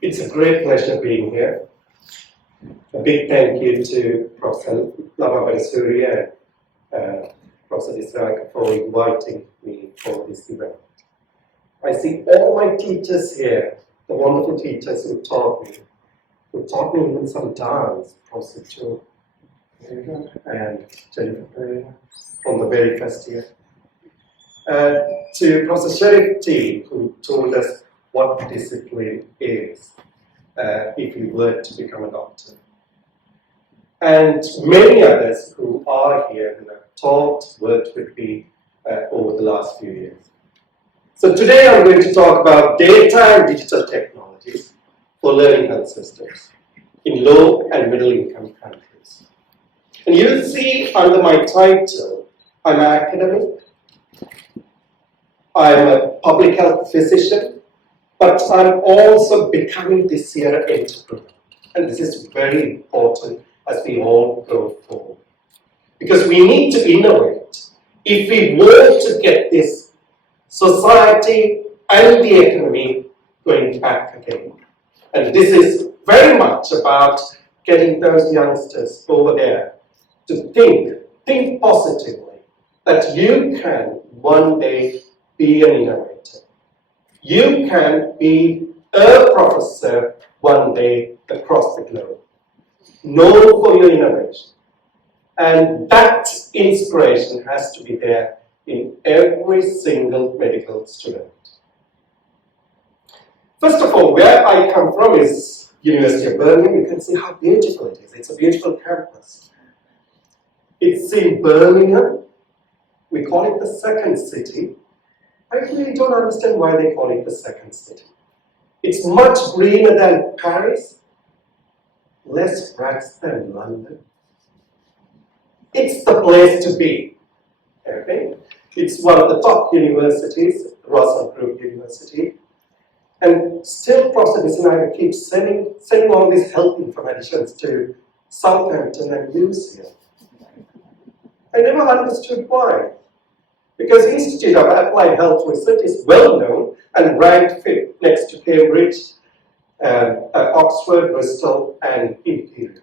It's a great pleasure being here. A big thank you to Professor Lama Badasuri and Professor Nisaraka for inviting me for this event. I see all my teachers here, the wonderful teachers who taught me even some dance, Professor Joe and Jennifer Pereira from the very first year. To Professor Sharif T, who told us what discipline is if you were to become a doctor. And many others who are here who have taught, worked with me over the last few years. So today I'm going to talk about data and digital technologies for learning health systems in low and middle income countries. And you'll see under my title, I'm an academic, I'm a public health physician, but I'm also becoming this year an entrepreneur. And this is very important as we all go forward. Because we need to innovate if we want to get this society and the economy going back again. And this is very much about getting those youngsters over there to think positively, that you can one day be an innovator. You can be a professor one day across the globe, known for your innovation. And that inspiration has to be there in every single medical student. First of all, where I come from is University of Birmingham. You can see how beautiful it is. It's a beautiful campus. It's in Birmingham. We call it the second city. I really don't understand why they call it the second city. It's much greener than Paris, less rats than London. It's the place to be. Okay? It's one of the top universities, Russell Group University. And still, Professor Nisaraka keeps sending all these health informations to Southampton and UCL. I never understood why. Because the Institute of Applied Health Research is well known and ranked fifth next to Cambridge, Oxford, Bristol, and Imperial.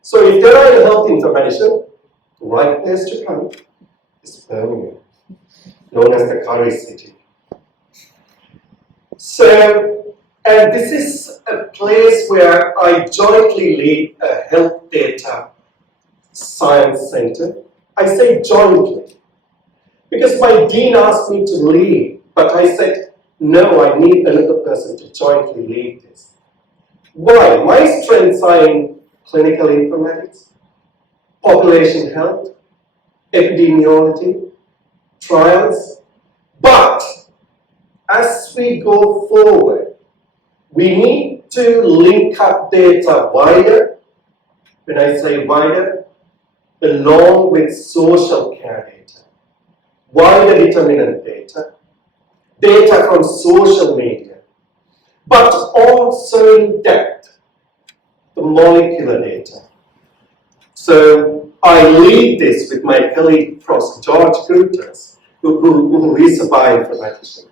So if there are health information, the right place to come is Birmingham, known as the Curry City. So, and this is a place where I jointly lead a health data science center. I say jointly, because my dean asked me to lead, but I said, no, I need another person to jointly lead this. Why? My strengths are in clinical informatics, population health, epidemiology, trials, but as we go forward, we need to link up data wider, when I say wider, along with social care data, wider determinant data, data from social media, but also in depth, the molecular data. So I lead this with my colleague, Professor George Guterres, who is a bioinformatician.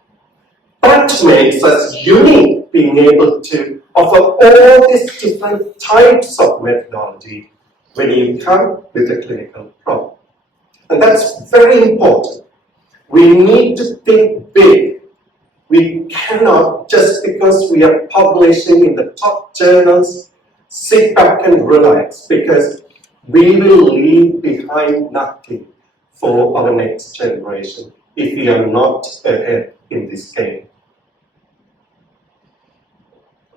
That makes us unique, being able to offer all these different types of methodology when you come with a clinical problem. And that's very important. We need to think big. We cannot, just because we are publishing in the top journals, sit back and relax, because we will leave behind nothing for our next generation if we are not ahead in this game.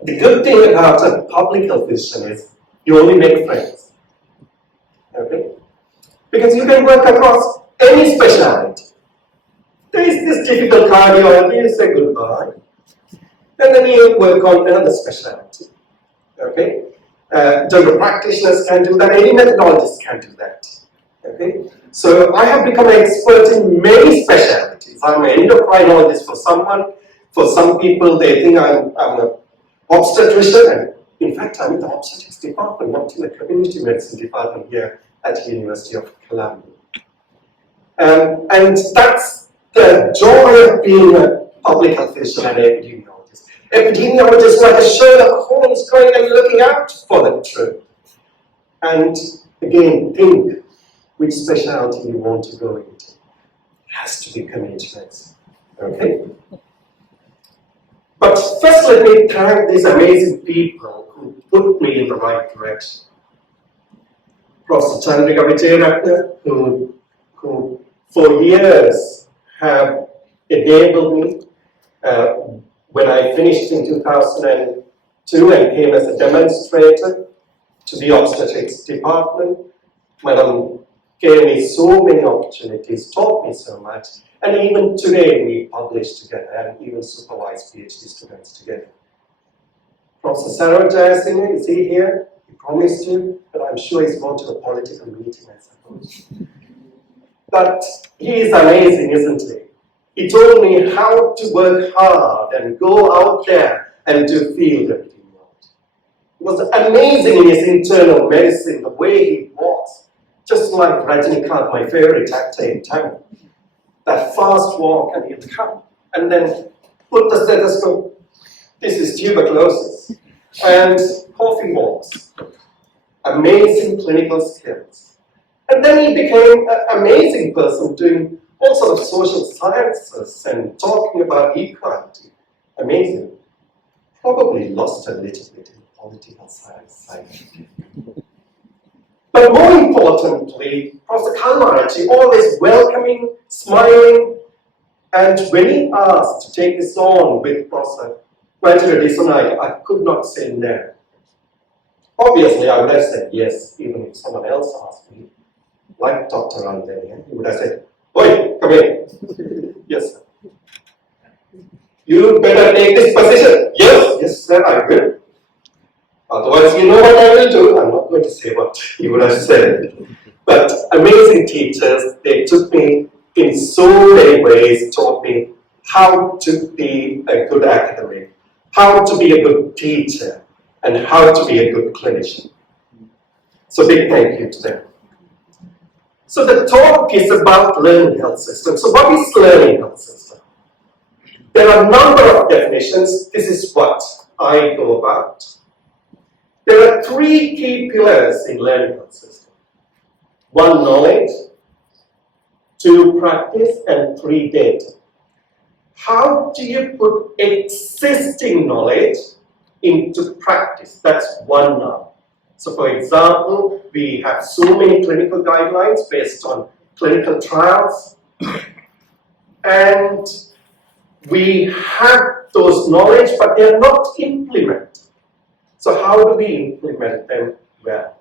The good thing about a public health physician is you only make friends. Okay? Because you can work across any specialty. There is this difficult cardio, and you say goodbye. And then you work on another specialty. Okay? General practitioners can do that, any methodologist can do that. Okay? So I have become an expert in many specialties. I'm an endocrinologist for someone. For some people, they think I'm an obstetrician, and in fact, I'm in the obstetrics department, not in the community medicine department here at the University of Columbia. And that's the joy of being a public health physician and epidemiologist. Epidemiologists like a Sherlock Holmes going and looking out for the truth. And again, think which specialty you want to go into. It has to be community medicine. Okay? But first let me thank these amazing people who put me in the right direction. Professor Chandrika Vijayaratne, who for years have enabled me when I finished in 2002 and came as a demonstrator to the obstetrics department. Madam gave me so many opportunities, taught me so much, and even today we publish together and even supervise PhD students together. Professor Saroj Jayasinghe, is he here? He promised you, but I'm sure he's gone to a political meeting, I suppose. But he is amazing, isn't he? He told me how to work hard and go out there and do field epidemiology. It was amazing in his internal medicine, the way he walks. Just like Rajinikanth, my favorite actor in Tamil. That fast walk, and he'll come and then put the stethoscope. This is tuberculosis. And coffee walks. Amazing clinical skills. And then he became an amazing person doing all sorts of social sciences and talking about equality. Amazing. Probably lost a little bit in political science side. But more importantly, Professor Kalmarachi, always welcoming, smiling, and when he asked to take this on with Professor Vajiradisonai, I could not say no. Obviously, I would have said yes, even if someone else asked me, like Dr. Randhanian, he would have said, "Oi, come in." Yes, sir. You better take this position. Yes, sir, I will. Otherwise, you know what I will do. I'm not going to say what he would have said. But amazing teachers, they took me in so many ways, taught me how to be a good academic, how to be a good teacher, and how to be a good clinician. So big thank you to them. So the talk is about learning health system. So what is learning health system? There are a number of definitions. This is what I go about. There are three key pillars in learning health system. One, knowledge. Two, practice. And three, data. How do you put existing knowledge into practice? That's one now. So for example, we have so many clinical guidelines based on clinical trials, and we have those knowledge, but they are not implemented. So how do we implement them well?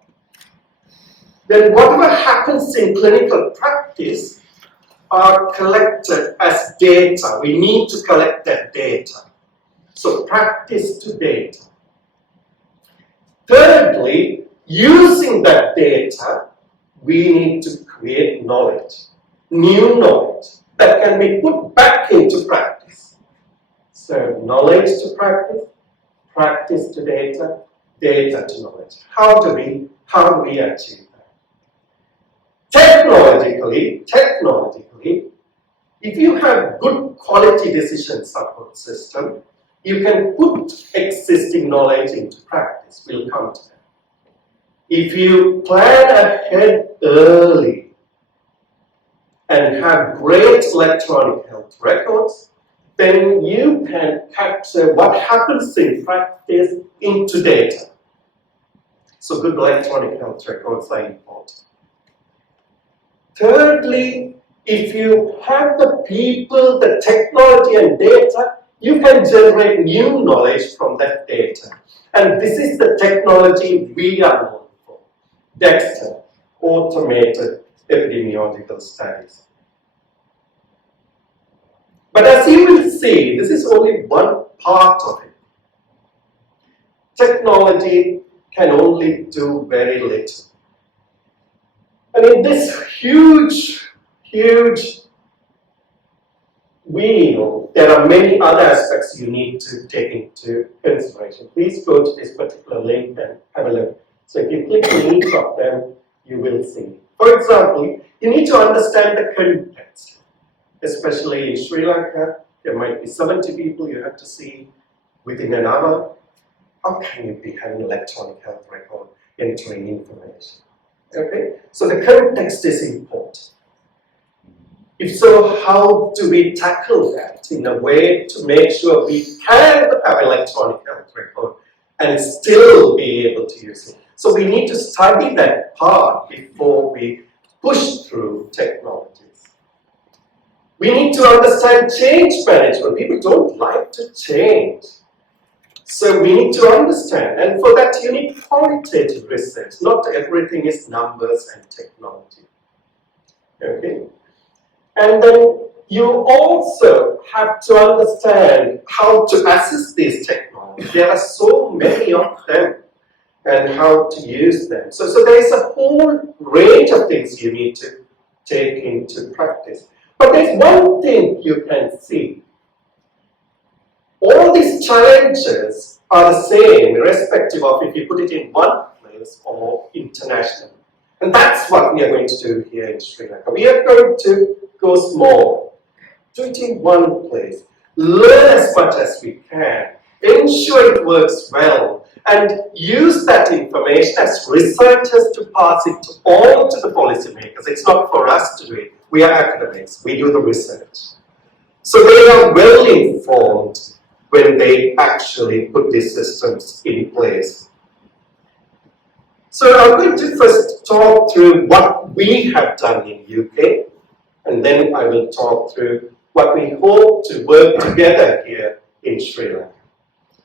Then whatever happens in clinical practice are collected as data. We need to collect that data. So practice to data. Thirdly, using that data, we need to create knowledge, new knowledge that can be put back into practice. So knowledge to practice, practice to data, data to knowledge. How do we achieve that? Technologically, if you have good quality decision support system, you can put existing knowledge into practice. We'll come to that. If you plan ahead early and have great electronic health records, then you can capture what happens in practice into data. So good electronic health records are important. Thirdly, if you have the people, the technology and data, you can generate new knowledge from that data. And this is the technology we are known for. Dexter, automated epidemiological studies. But as you will see, this is only one part of it. Technology can only do very little. And in this huge wheel, there are many other aspects you need to take into consideration. Please go to this particular link and have a look. So if you click on each of them, you will see. For example, you need to understand the context. Especially in Sri Lanka, there might be 70 people you have to see. within an hour, how can you be having electronic health record entering information? Okay, so the context is important. If so, how do we tackle that in a way to make sure we can have electronic health record and still be able to use it? So we need to study that part before we push through technologies. We need to understand change management. People don't like to change. So we need to understand, and for that you need qualitative research. Not everything is numbers and technology. Okay? And then you also have to understand how to assess these technologies. There are so many of them, and how to use them. So there is a whole range of things you need to take into practice. But there's one thing you can see. All these challenges are the same, irrespective of if you put it in one place or internationally. And that's what we are going to do here in Sri Lanka. We are going to go small, do it in one place, learn as much as we can, ensure it works well, and use that information as researchers to pass it on to the policymakers. It's not for us to do it. We are academics. We do the research. So they are well informed when they actually put these systems in place. So I'm going to first talk through what we have done in UK, and then I will talk through what we hope to work together here in Sri Lanka.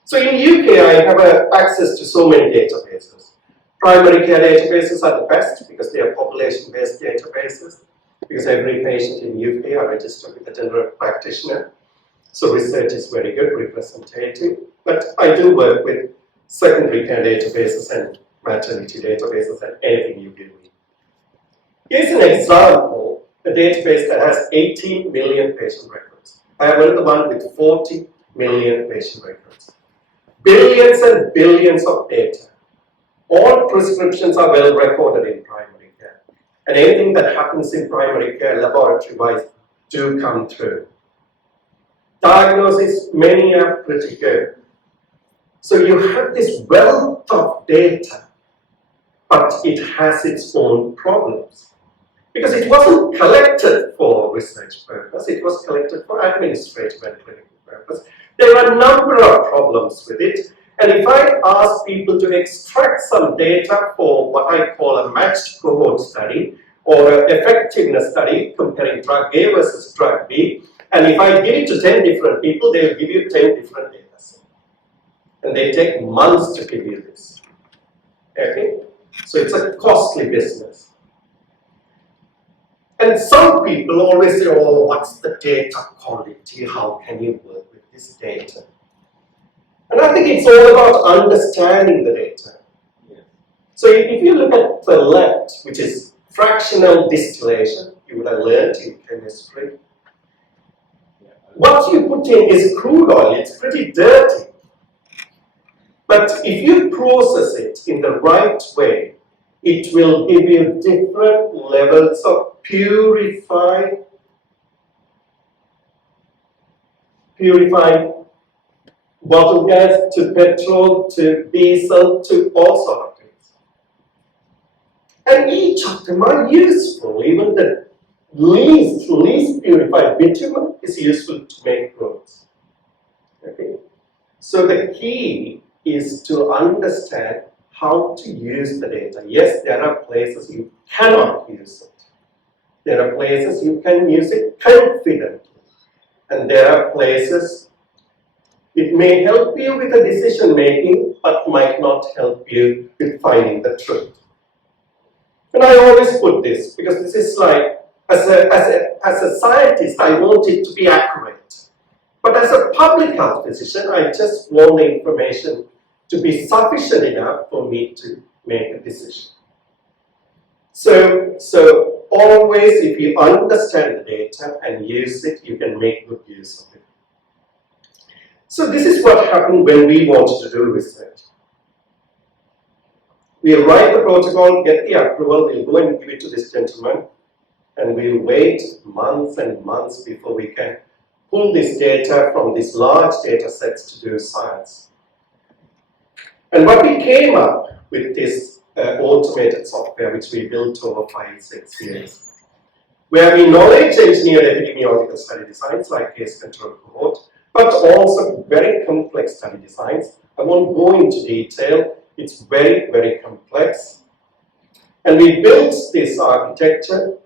So in UK, I have access to so many databases. Primary care databases are the best because they are population-based databases, because every patient in UK are registered with a general practitioner. So research is very good, representative. But I do work with secondary care databases and maternity databases and anything you give me. Here's an example, a database that has 18 million patient records. I have another one with 40 million patient records. Billions and billions of data. All prescriptions are well recorded in primary care. And anything that happens in primary care, laboratory-wise, do come through. Diagnosis, many are pretty good. So you have this wealth of data, but it has its own problems. Because it wasn't collected for research purpose, it was collected for administrative and clinical purpose. There are a number of problems with it. And if I ask people to extract some data for what I call a matched cohort study or an effectiveness study comparing drug A versus drug B, and if I give it to 10 different people, they'll give you 10 different data sets. And they take months to give you this. Okay? So it's a costly business. And some people always say, oh, what's the data quality? How can you work with this data? And I think it's all about understanding the data. Yeah. So if you look at the left, which is fractional distillation, you would have learned in chemistry. Yeah. What you put in is crude oil, it's pretty dirty. But if you process it in the right way, it will give you different levels of purified bottle gas to petrol to diesel to all sorts of things. And each of them are useful. Even the least purified bitumen is useful to make roads. Okay? So the key is to understand how to use the data. Yes, there are places you cannot use it. There are places you can use it confidently. And there are places it may help you with the decision making, but might not help you with finding the truth. And I always put this, because this is like, as a scientist, I want it to be accurate. But as a public health physician, I just want the information to be sufficient enough for me to make a decision. So always, if you understand the data and use it, you can make good use of it. So this is what happened when we wanted to do research. We'll write the protocol, get the approval, we'll go and give it to this gentleman, and we'll wait months and months before we can pull this data from these large data sets to do science. And what we came up with this automated software, which we built over 5-6 years, where we knowledge engineered epidemiological study designs like case control cohort, but also very complex study designs. I won't go into detail, it's very, very complex. And we built this architecture,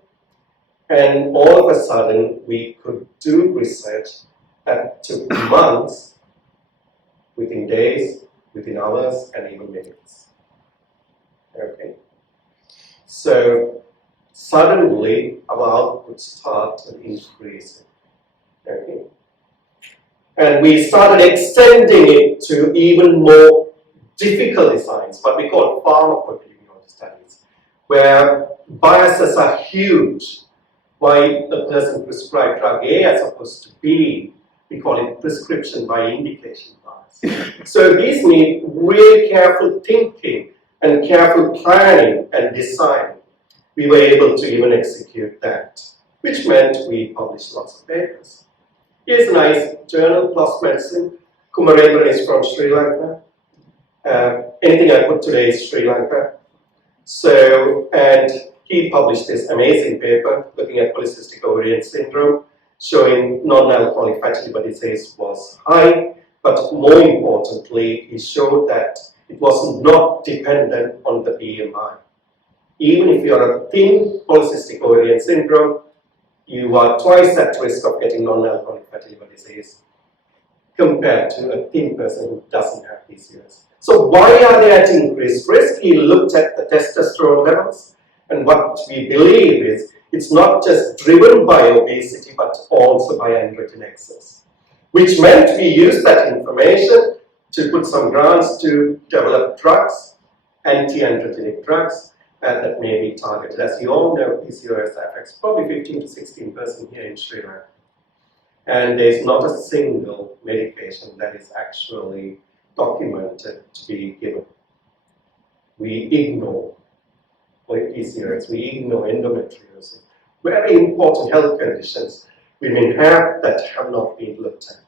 and all of a sudden we could do research that took months, within days, within hours, and even minutes. Okay. So suddenly our output started increasing. Okay. And we started extending it to even more difficult designs, what we call pharmacoepidemiology studies, where biases are huge. Why a person prescribed drug A as opposed to B, we call it prescription by indication bias. So these need really careful thinking and careful planning and design. We were able to even execute that, which meant we published lots of papers. Here's a nice journal, PLOS Medicine. Kumarendra is from Sri Lanka. Anything I put today is Sri Lanka. So, and he published this amazing paper looking at polycystic ovarian syndrome, showing non-alcoholic fatty liver disease was high, but more importantly, he showed that it was not dependent on the BMI. Even if you are a thin polycystic ovarian syndrome, you are twice at risk of getting non-alcoholic fatty liver disease compared to a thin person who doesn't have PCOS. So why are they at increased risk? He looked at the testosterone levels, and what we believe is it's not just driven by obesity, but also by androgen excess, which meant we used that information to put some grants to develop drugs, anti-androgenic drugs, that may be targeted. As you all know, PCOS affects probably 15 to 16% here in Sri Lanka. And there's not a single medication that is actually documented to be given. We ignore PCOS, we ignore endometriosis. Very important health conditions women have that have not been looked at.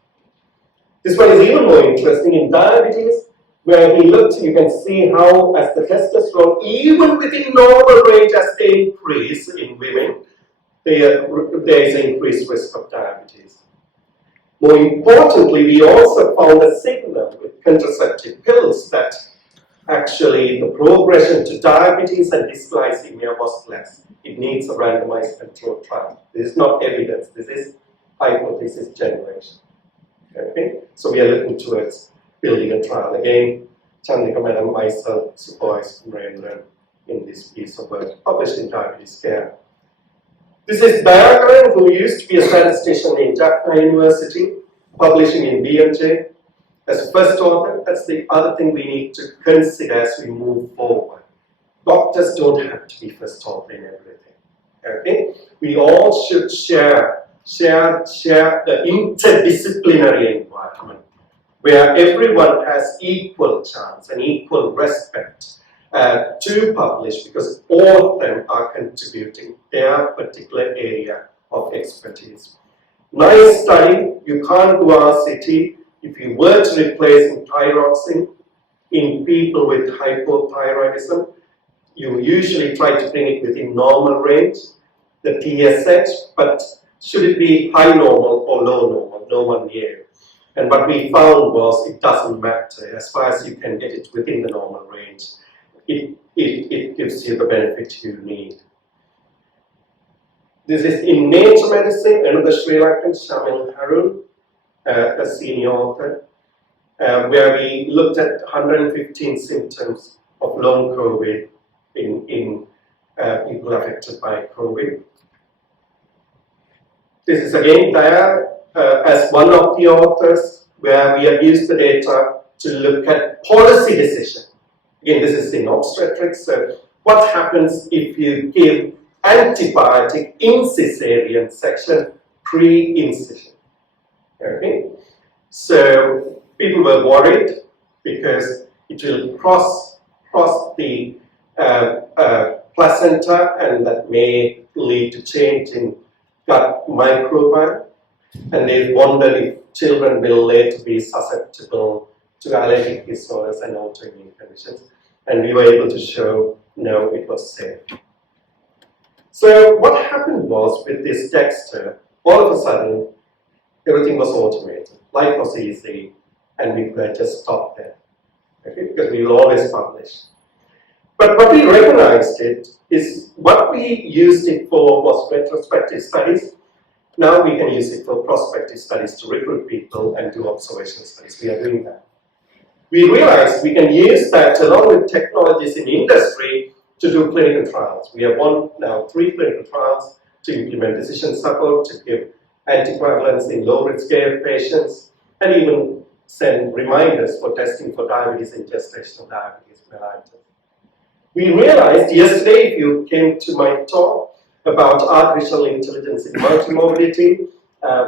This one is even more interesting in diabetes, where he looked, you can see how as the testosterone, even within normal range as they increase in women, there is an increased risk of diabetes. More importantly, we also found a signal with contraceptive pills that actually the progression to diabetes and dysglycemia was less. It needs a randomized controlled trial. This is not evidence, this is hypothesis generation. Okay? So we are looking towards building a trial. Again, Chandrika Madam, myself, supervised Kumarendra in this piece of work published in Diabetes Care. This is Dayakaran, who used to be a statistician in Jaffna University, publishing in BMJ as first author. That's the other thing we need to consider as we move forward. Doctors don't have to be first author in everything. Okay? We all should share the interdisciplinary environment where everyone has equal chance and equal respect to publish, because all of them are contributing their particular area of expertise. Nice study. You can't do RCT. If you were to replace thyroxine in people with hypothyroidism, you usually try to bring it within normal range, the TSH, but should it be high normal or low normal? No one knew. And what we found was it doesn't matter. As far as you can get it within the normal range, it gives you the benefit you need. This is in Nature Medicine, another Sri Lankan, Shamil Harun, a senior author, where we looked at 115 symptoms of long COVID in people affected by COVID. This is again there as one of the authors, where we have used the data to look at policy decision. Again, this is in obstetrics. So what happens if you give antibiotic in cesarean section pre-incision? Okay, so people were worried because it will cross the placenta, and that may lead to change in gut microbiome. And they wondered if children will later be susceptible to allergic disorders and autoimmune conditions. And we were able to show, no, it was safe. So what happened was with this Dexter, all of a sudden, everything was automated. Life was easy, and we could just stop there, okay? Because we will always publish. But what we recognized it is what we used it for was retrospective studies. Now we can use it for prospective studies to recruit people and do observational studies. We are doing that. We realized we can use that along with technologies in industry to do clinical trials. We have now 3 clinical trials to implement decision support, to give anticoagulants in low-risk AF patients, and even send reminders for testing for diabetes and gestational diabetes mellitus. We realized yesterday, if you came to my talk about artificial intelligence in multimorbidity,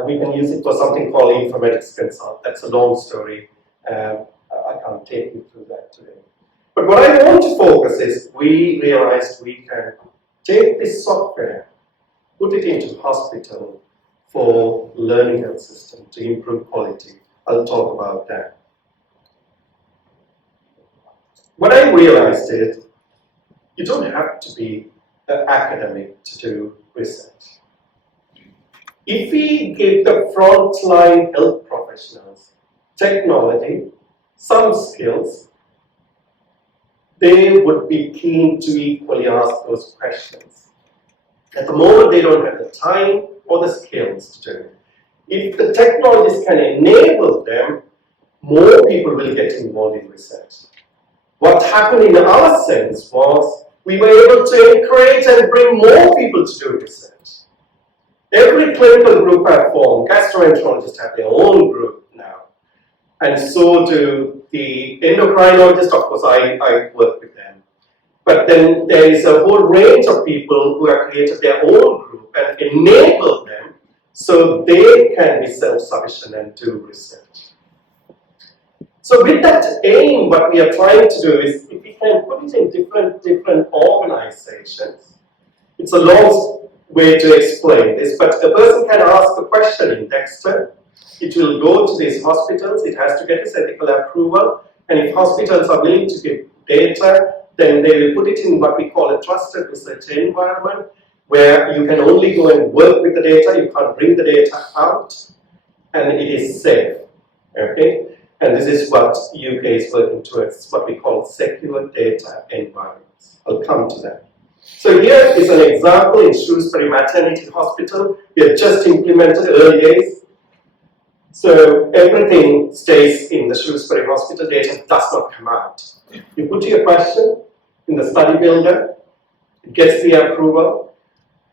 we can use it for something called informatics consult. That's a long story. I can't take you through that today. But what I want to focus is, we realized we can take this software, put it into hospital for learning health system to improve quality. I'll talk about that. What I realized is, you don't have to be an academic to do research. If we give the frontline health professionals technology, some skills, they would be keen to equally ask those questions. At the moment, they don't have the time or the skills to do it. If the technologies can enable them, more people will get involved in research. What happened in our sense was, we were able to encourage and bring more people to do research. Every clinical group I formed, gastroenterologists have their own group now. And so do the endocrinologists, of course, I work with them. But then there is a whole range of people who have created their own group and enabled them so they can be self-sufficient and do research. So with that aim, what we are trying to do is, if we can put it in different organizations, it's a long way to explain this, but a person can ask a question in Dexter. It will go to these hospitals, it has to get its ethical approval, and if hospitals are willing to give data, then they will put it in what we call a trusted research environment, where you can only go and work with the data, you can't bring the data out, and it is safe, okay? And this is what UK is working towards, what we call secure data environments. I'll come to that. So here is an example in Shrewsbury Maternity Hospital. We have just implemented early days. So everything stays in the Shrewsbury Hospital, data does not come out. You put your question in the study builder, it gets the approval,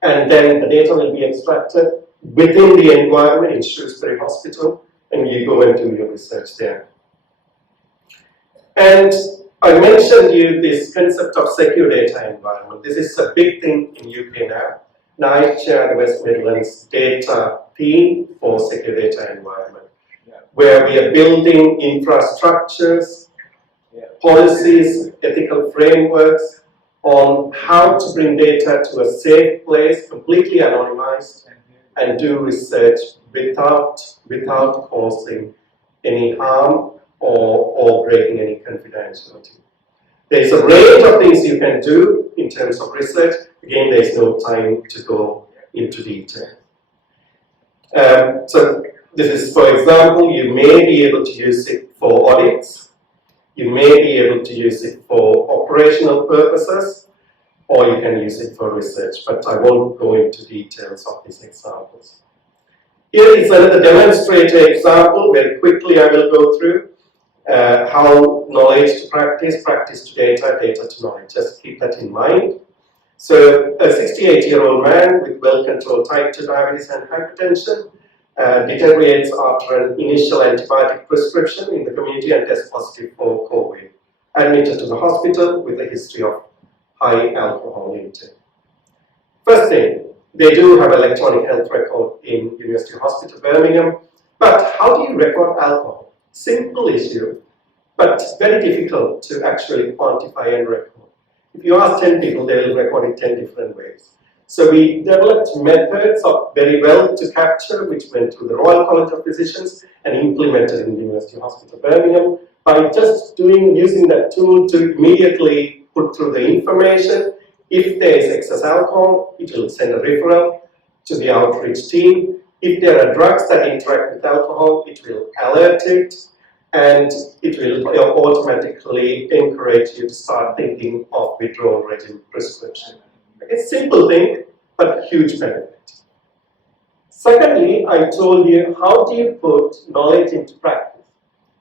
and then the data will be extracted within the environment in Shrewsbury Hospital, and you go and do your research there. And I mentioned you this concept of secure data environment. This is a big thing in UK now. Now I chair the West Midlands data team for secure data environment, where we are building infrastructures, policies, ethical frameworks on how to bring data to a safe place, completely anonymized, and do research without causing any harm or breaking any confidentiality. There's a range of things you can do in terms of research. Again, there's no time to go into detail. So this is, for example, you may be able to use it for audits. You may be able to use it for operational purposes, or you can use it for research, but I won't go into details of these examples. Here is another demonstrator example. Very quickly I will go through how knowledge to practice, practice to data, data to knowledge. Just keep that in mind. So a 68-year-old man with well-controlled type 2 diabetes and hypertension deteriorates after an initial antibiotic prescription in the community and tests positive for COVID. Admitted to the hospital with a history of high alcohol intake. First thing, they do have electronic health record in University Hospital Birmingham, but how do you record alcohol? Simple issue, but very difficult to actually quantify and record. If you ask 10 people, they will record it 10 different ways. So we developed methods of very well to capture, which went through the Royal College of Physicians and implemented in the University Hospital Birmingham by just using that tool to immediately put through the information. If there is excess alcohol, it will send a referral to the outreach team. If there are drugs that interact with alcohol, it will alert it, and it will automatically encourage you to start thinking of withdrawal regime prescription. Okay, simple thing, but huge benefit. Secondly, I told you, how do you put knowledge into practice?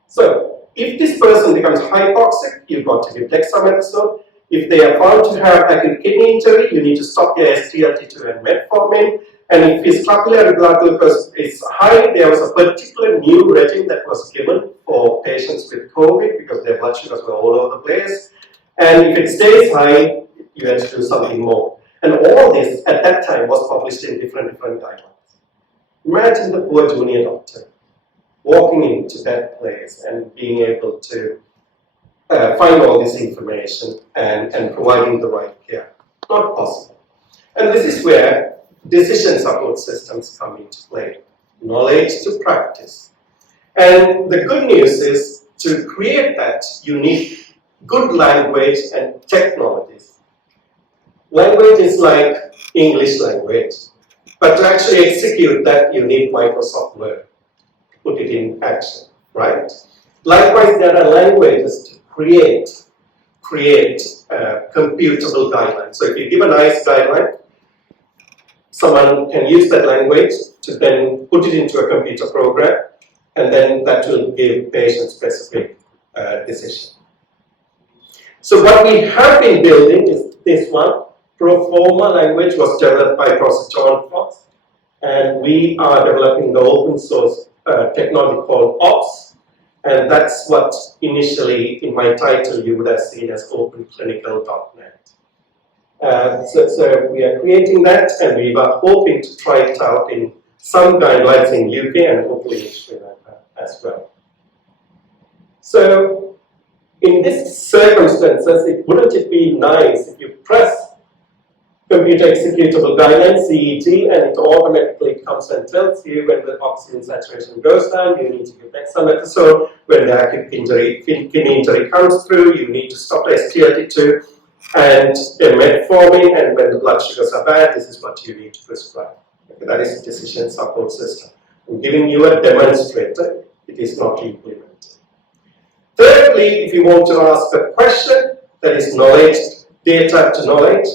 So, if this person becomes hypoxic, you've got to give dexamethasone. If they are found to have acute kidney injury, you need to stop their SGLT2 and metformin. And if his capillary blood glucose is high, there was a particular new regimen that was given for patients with COVID because their blood sugars were all over the place. And if it stays high, you have to do something more. And all this at that time was published in different guidelines. Imagine the poor junior doctor walking into that place and being able to find all this information and providing the right care. Not possible. And this is where decision support systems come into play. Knowledge to practice. And the good news is, to create that, you need good language and technologies. Language is like English language, but to actually execute that, you need Microsoft Word. Put it in action, right? Likewise, there are languages to create computable guidelines. So if you give a nice guideline, someone can use that language to then put it into a computer program, and then that will give patient-specific decision. So what we have been building is this one. Proforma language was developed by Professor John Fox, and we are developing the open source technology called OPS, and that's what initially in my title you would have seen as openclinical.net. So we are creating that, and we were hoping to try it out in some guidelines in UK and hopefully in Sri Lanka as well. So in these circumstances, wouldn't it be nice if you press computer executable guidelines, CEG, and it automatically comes and tells you when the oxygen saturation goes down, you need to give dexamethasone. When the acute kidney injury comes through, you need to stop the SGLT2 and metformin, and when the blood sugars are bad, this is what you need to prescribe. Okay, that is the decision support system. I'm giving you a demonstrator, it is not implemented. Thirdly, if you want to ask a question, that is knowledge, data to knowledge.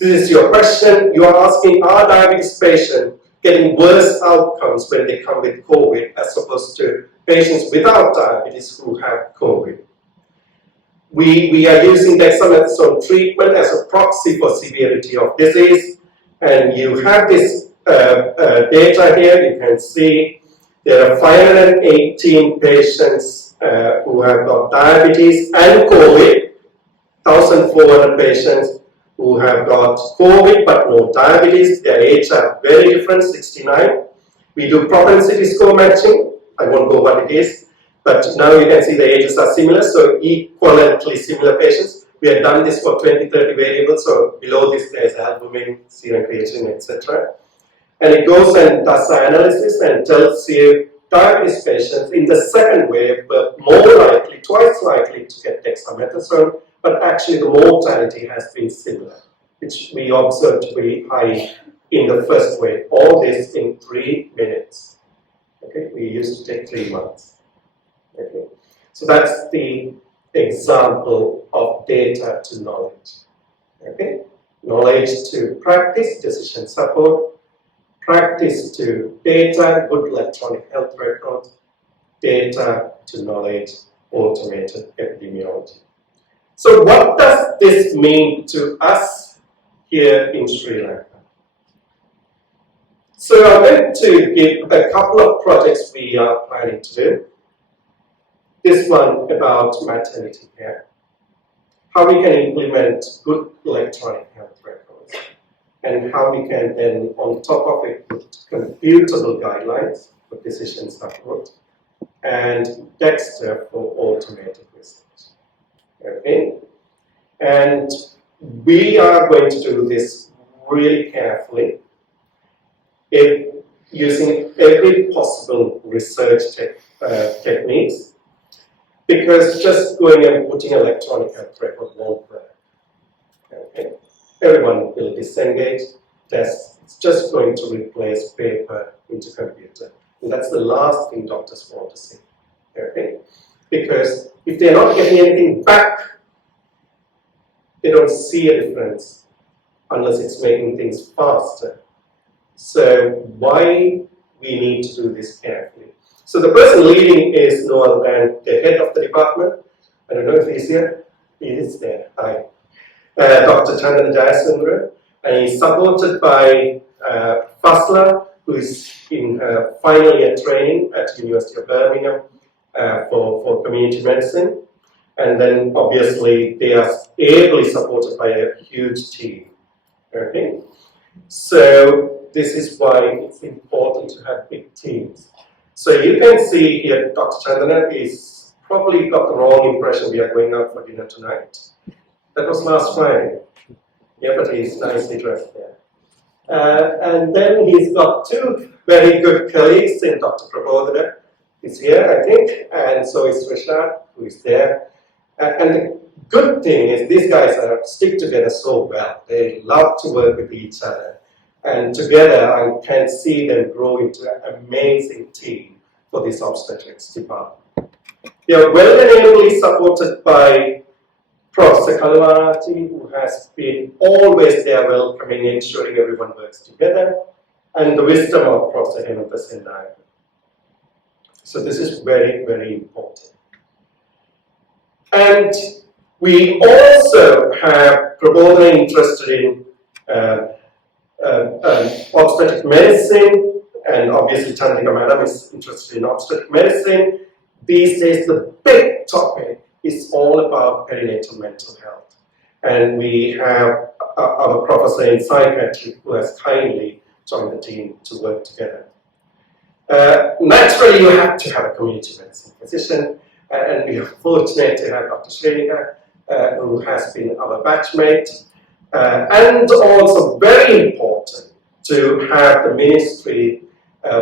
This is your question. You are asking, are diabetes patients getting worse outcomes when they come with COVID as opposed to patients without diabetes who have COVID? We are using dexamethasone treatment as a proxy for severity of disease, and you have this data here. You can see there are 518 patients who have got diabetes and COVID, 1,400 patients who have got COVID but no diabetes. Their age are very different, 69. We do propensity score matching. I won't go what it is, but now you can see the ages are similar, so equivalently similar patients. We have done this for 20, 30 variables, so below this there is albumin, serum creatinine, etc. And it goes and does the analysis and tells you diabetes patients in the second wave were more likely, twice likely to get dexamethasone, but actually the mortality has been similar, which we observed to be high in the first wave. All this in 3 minutes. Okay, we used to take 3 months. Okay, so that's the example of data to knowledge. Okay, knowledge to practice, decision support, practice to data, good electronic health records, data to knowledge, automated epidemiology. So what does this mean to us here in Sri Lanka? So I'm going to give a couple of projects we are planning to do. This one about maternity care. How we can implement good electronic health records, and how we can then, on top of it, put computable guidelines for decision support, and Dexter for automated research. Okay? And we are going to do this really carefully, using every possible research techniques, because just going and putting electronic health record won't work. Okay. Everyone will disengage. It's just going to replace paper into computer. And that's the last thing doctors want to see. Okay? Because if they're not getting anything back, they don't see a difference unless it's making things faster. So why we need to do this carefully. So the person leading is no other than the head of the department. I don't know if he's here. He is there. Hi. Dr. Chandan Jayasundra, and he's supported by Fasla, who is in her final year training at the University of Birmingham for community medicine. And then obviously they are ably supported by a huge team. Okay? So this is why it's important to have big teams. So you can see here Dr. Chandana is probably got the wrong impression we are going out for dinner tonight. That was last Friday. Yeah, but he's nicely dressed there. And then he's got two very good colleagues in Dr. Prabodhana is here, I think, and so is Rishad, who is there. And the good thing is these guys stick together so well. They love to work with each other. And together I can see them grow into an amazing team for this obstetrics department. They are well and ably supported by Professor Kalivarati, who has been always there welcoming, ensuring everyone works together, and the wisdom of Professor Hemantha Sendai. So this is very, very important. And we also have Prabodhana interested in obstetric medicine, and obviously Chandrika Madam is interested in obstetric medicine. These days the big topic is all about perinatal mental health. And we have our professor in psychiatry who has kindly joined the team to work together. Naturally, you have to have a community medicine physician, and we are fortunate to have Dr. Shrenika, who has been our batchmate, and also very important to have the ministry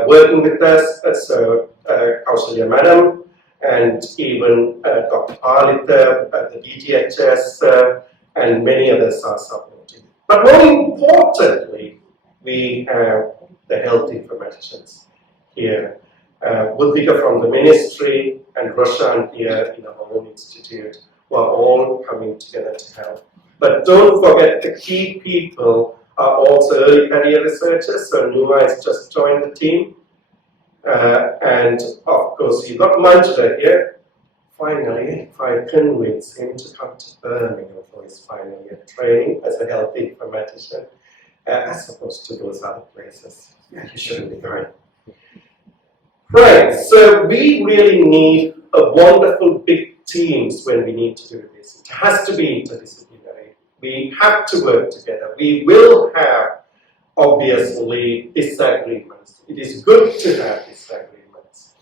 working with us, so Kaushalya Madam, and even Dr. Palitha, the DGHS, and many others are supporting. But more importantly, we have the health informaticians here. Budvika from the ministry and Roshan here in our own institute, who are all coming together to help. But don't forget the key people are also early career researchers. So Nuva has just joined the team. And of course, you've got Manjula here. Finally, if I convince him to come to Birmingham for his final year training as a health informatician, as opposed to those other places. Yeah, you shouldn't be going. Right, so we really need a wonderful big teams when we need to do this. It has to be interdisciplinary. We have to work together. We will have, obviously, disagreements. It is good to have disagreements.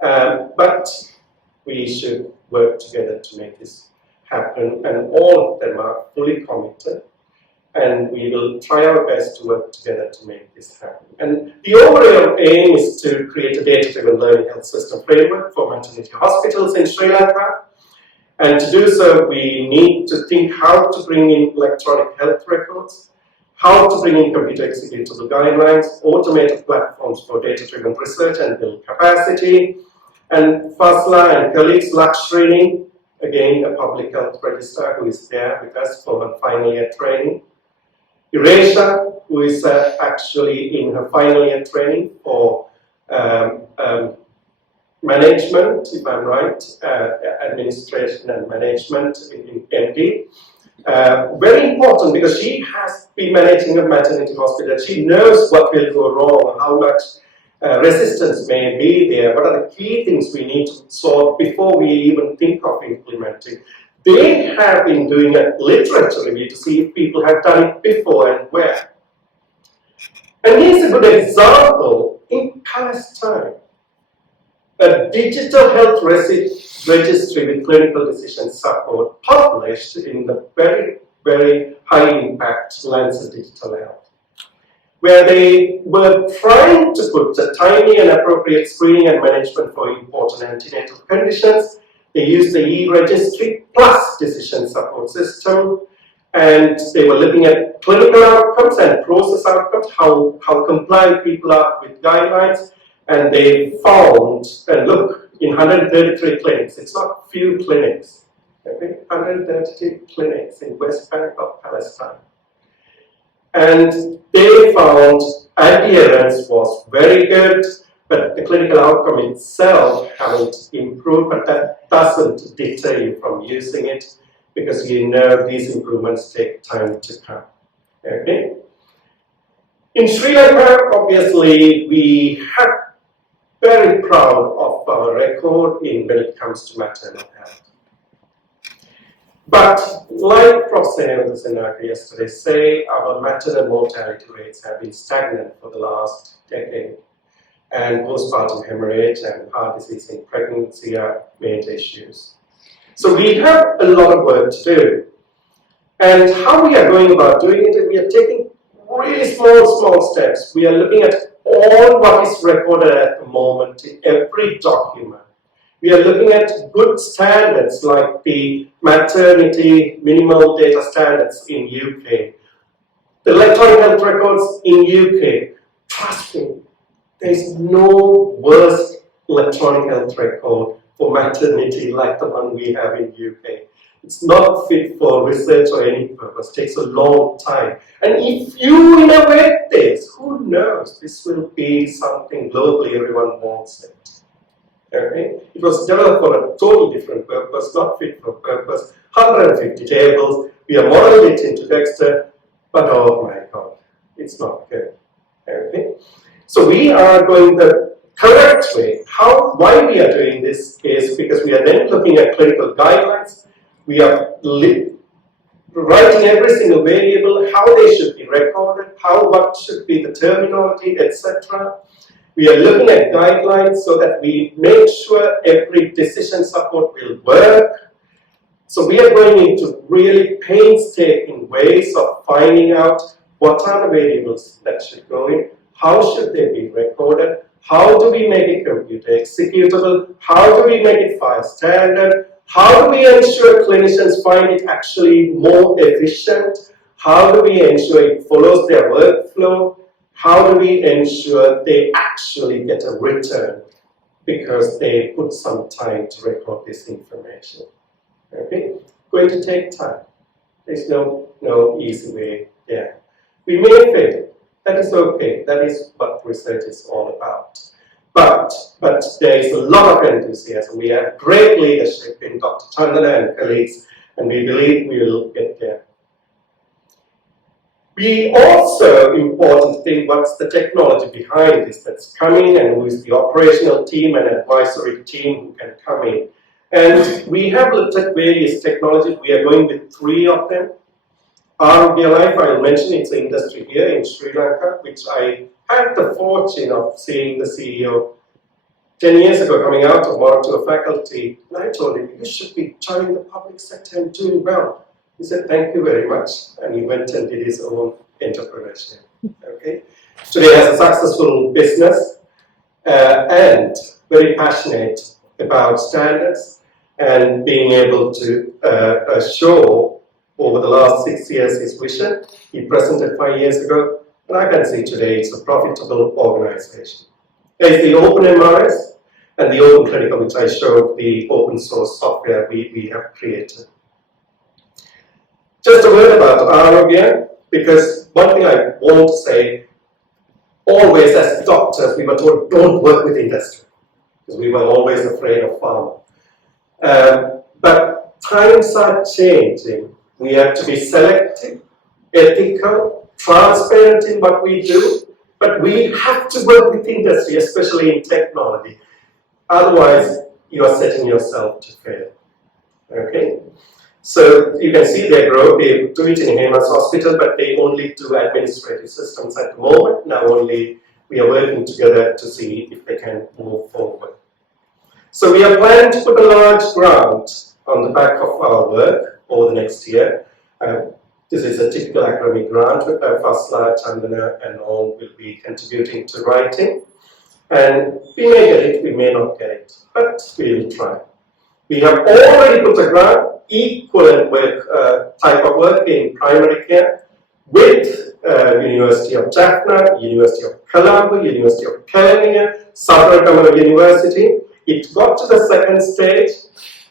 But we should work together to make this happen, and all of them are fully committed. And we will try our best to work together to make this happen. And the overall aim is to create a data-driven learning health system framework for maternity hospitals in Sri Lanka. And to do so, we need to think how to bring in electronic health records, how to bring in computer executable guidelines, automated platforms for data-driven research and build capacity. And Fasla and colleagues, Lakshrini, again, a public health registrar who is there with us for her final year training. Iresha, who is actually in her final year training for management, if I'm right, administration and management in MD. Very important because she has been managing a maternity hospital. She knows what will go wrong, how much resistance may be there, what are the key things we need to solve before we even think of implementing. They have been doing a literature review to see if people have done it before and where. And here's a good example in Palestine. A digital health registry with clinical decision support published in the very, very high impact Lancet Digital Health. where they were trying to put a timely and appropriate screening and management for important antenatal conditions. They used the e-registry plus decision support system, and they were looking at clinical outcomes and process outcomes, how compliant people are with guidelines, and they found, and look, in 133 clinics, it's not few clinics, okay, 133 clinics in West Bank of Palestine. And they found adherence was very good, but the clinical outcome itself hasn't improved, but that doesn't deter you from using it, because you know these improvements take time to come. Okay? In Sri Lanka, obviously, we are very proud of our record when it comes to maternal health. But like Prof. Senaka yesterday say, our maternal mortality rates have been stagnant for the last decade, and postpartum hemorrhage and heart disease in pregnancy are major issues. So we have a lot of work to do. And how we are going about doing it, we are taking really small steps. We are looking at all what is recorded at the moment in every document. We are looking at good standards like the maternity minimal data standards in UK, the electronic health records in UK. Trust me, there is no worse electronic health record for maternity like the one we have in UK. It's not fit for research or any purpose. It takes a long time. And if you innovate this, who knows? This will be something globally everyone wants it. Okay? It was developed for a totally different purpose, not fit for purpose. 150 tables. We have modeled it into Dexter, but oh my God, it's not good. Okay? So we are going the correct way. Why we are doing this is because we are then looking at clinical guidelines. We are writing every single variable, how they should be recorded, what should be the terminology, etc. We are looking at guidelines so that we make sure every decision support will work. So we are going into really painstaking ways of finding out what are the variables that should go in, how should they be recorded, how do we make it computer executable, how do we make it file standard, how do we ensure clinicians find it actually more efficient, how do we ensure it follows their workflow, how do we ensure they actually get a return because they put some time to record this information. Okay? Going to take time. There's no easy way there. We may fail. That is okay. That is what research is all about. But there is a lot of enthusiasm. We have great leadership in Dr. Chandana and colleagues, and we believe we will get there. We also important thing, what's the technology behind this that's coming, and who is the operational team and advisory team who can come in. And we have looked at various technologies. We are going with 3 of them. Arogya Life, I'll mention, it's an industry here in Sri Lanka, which I had the fortune of seeing the CEO 10 years ago coming out of Moratuwa faculty. And I told him, you should be joining the public sector and doing well. He said, thank you very much. And he went and did his own entrepreneurship. Okay? Today has a successful business and very passionate about standards and being able to show over the last 6 years his vision. He presented 5 years ago, and I can see today it's a profitable organization. There's the Open MRS and the Open Clinical, which I showed, the open source software we have created. Just a word about Arogya, because one thing I want to say, always as doctors, we were told don't work with industry, because we were always afraid of pharma. But times are changing. We have to be selective, ethical, transparent in what we do, but we have to work with industry, especially in technology. Otherwise, you are setting yourself to fail. Okay? So you can see their growth. They do it in Hemas Hospital, but they only do administrative systems at the moment. Now only we are working together to see if they can move forward. So we are planning to put a large grant on the back of our work over the next year. This is a typical academic grant with Fasla, Chandana and all will be contributing to writing. And we may get it, we may not get it, but we will try. We have already put a grant, equivalent work, type of work in primary care with University of Jaffna, University of Colombo, University of California, Southern Commonwealth University. It got to the second stage.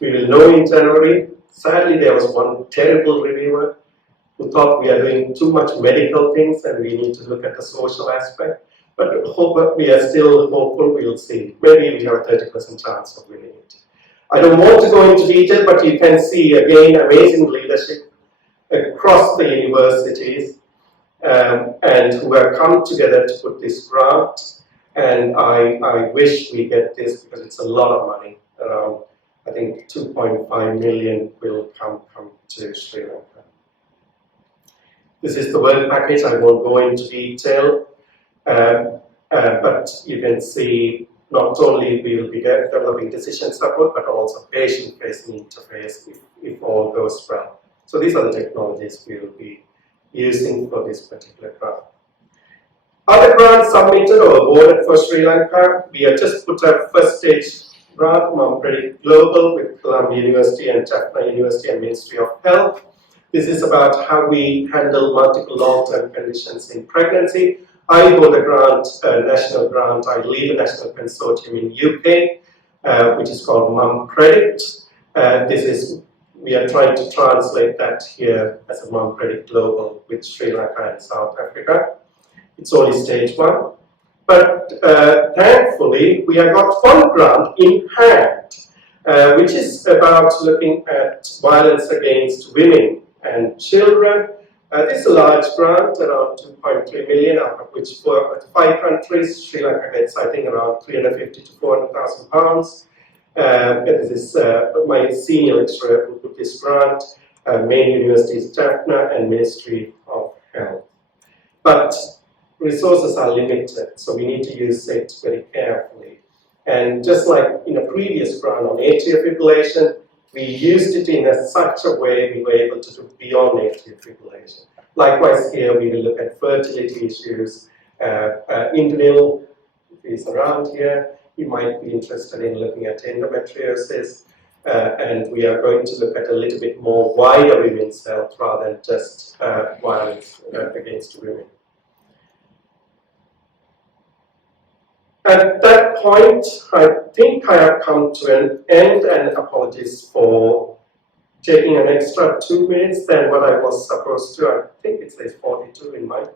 We will know in January. Sadly, there was one terrible reviewer who thought we are doing too much medical things and we need to look at the social aspect. But we are still hopeful, we'll see. Maybe we have a 30% chance of winning it. I don't want to go into detail, but you can see again amazing leadership across the universities and who have come together to put this grant. And I wish we get this because it's a lot of money. I think 2.5 million will come to Sri Lanka. This is the work package. I won't go into detail, but you can see not only we will be developing decision support, but also patient-facing interface if all goes well. So these are the technologies we will be using for this particular grant. Other grants submitted or awarded for Sri Lanka, we have just put a first stage grant, Mumpredict Global with Columbia University and Jaffna University and Ministry of Health. This is about how we handle multiple long-term conditions in pregnancy. I hold a grant, a national grant. I lead a national consortium in UK, which is called Mumpredict. We are trying to translate that here as a Mumpredict Global with Sri Lanka and South Africa. It's only stage 1. But thankfully, we have got one grant in hand, which is about looking at violence against women and children. This is a large grant, around 2.3 million, out of which for 5 countries, Sri Lanka gets, I think, around 350 to 400,000 pounds. This is my senior lecturer who put this grant, main universities, Jaffna and Ministry of Health. But resources are limited, so we need to use it very carefully. And just like in a previous grant on atrial fibrillation, we used it in such a way we were able to do beyond atrial fibrillation. Likewise here, we will look at fertility issues. Indranil is around here. You might be interested in looking at endometriosis. And we are going to look at a little bit more wider women's health rather than just violence against women. At that point, I think I have come to an end, and apologies for taking an extra 2 minutes than what I was supposed to. I think it says 42 in mine.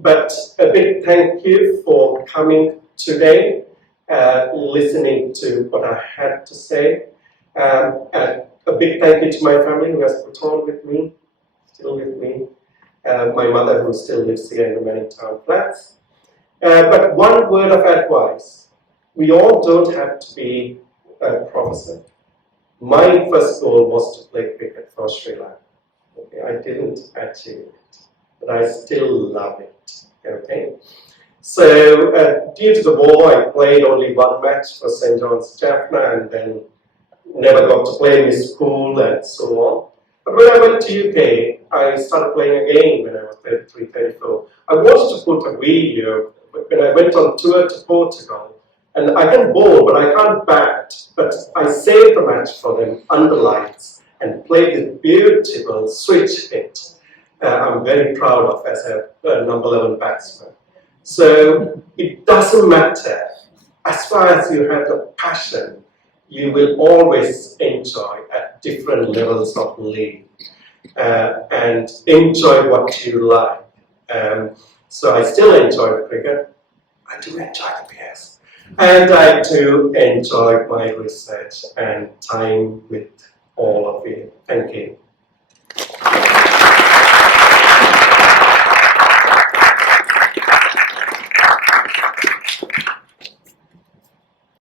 But a big thank you for coming today, listening to what I had to say. A big thank you to my family who has put on with me, still with me. My mother who still lives here in the Manning Flats. But one word of advice, we all don't have to be a professor. My first goal was to play cricket for Sri Lanka. Okay, I didn't achieve it, but I still love it. Okay, so due to the war, I played only one match for St. John's Jaffna and then never got to play in school and so on. But when I went to UK, I started playing again when I was 33, 34. I wanted to put a video when I went on tour to Portugal, and I can bowl, but I can't bat. But I saved the match for them under lights and played this beautiful switch hit. I'm very proud of as a number 11 batsman. So it doesn't matter. As far as you have the passion, you will always enjoy at different levels of league and enjoy what you like. So I still enjoy the cricket. I do enjoy the PS. And I do enjoy my research and time with all of you. Thank you.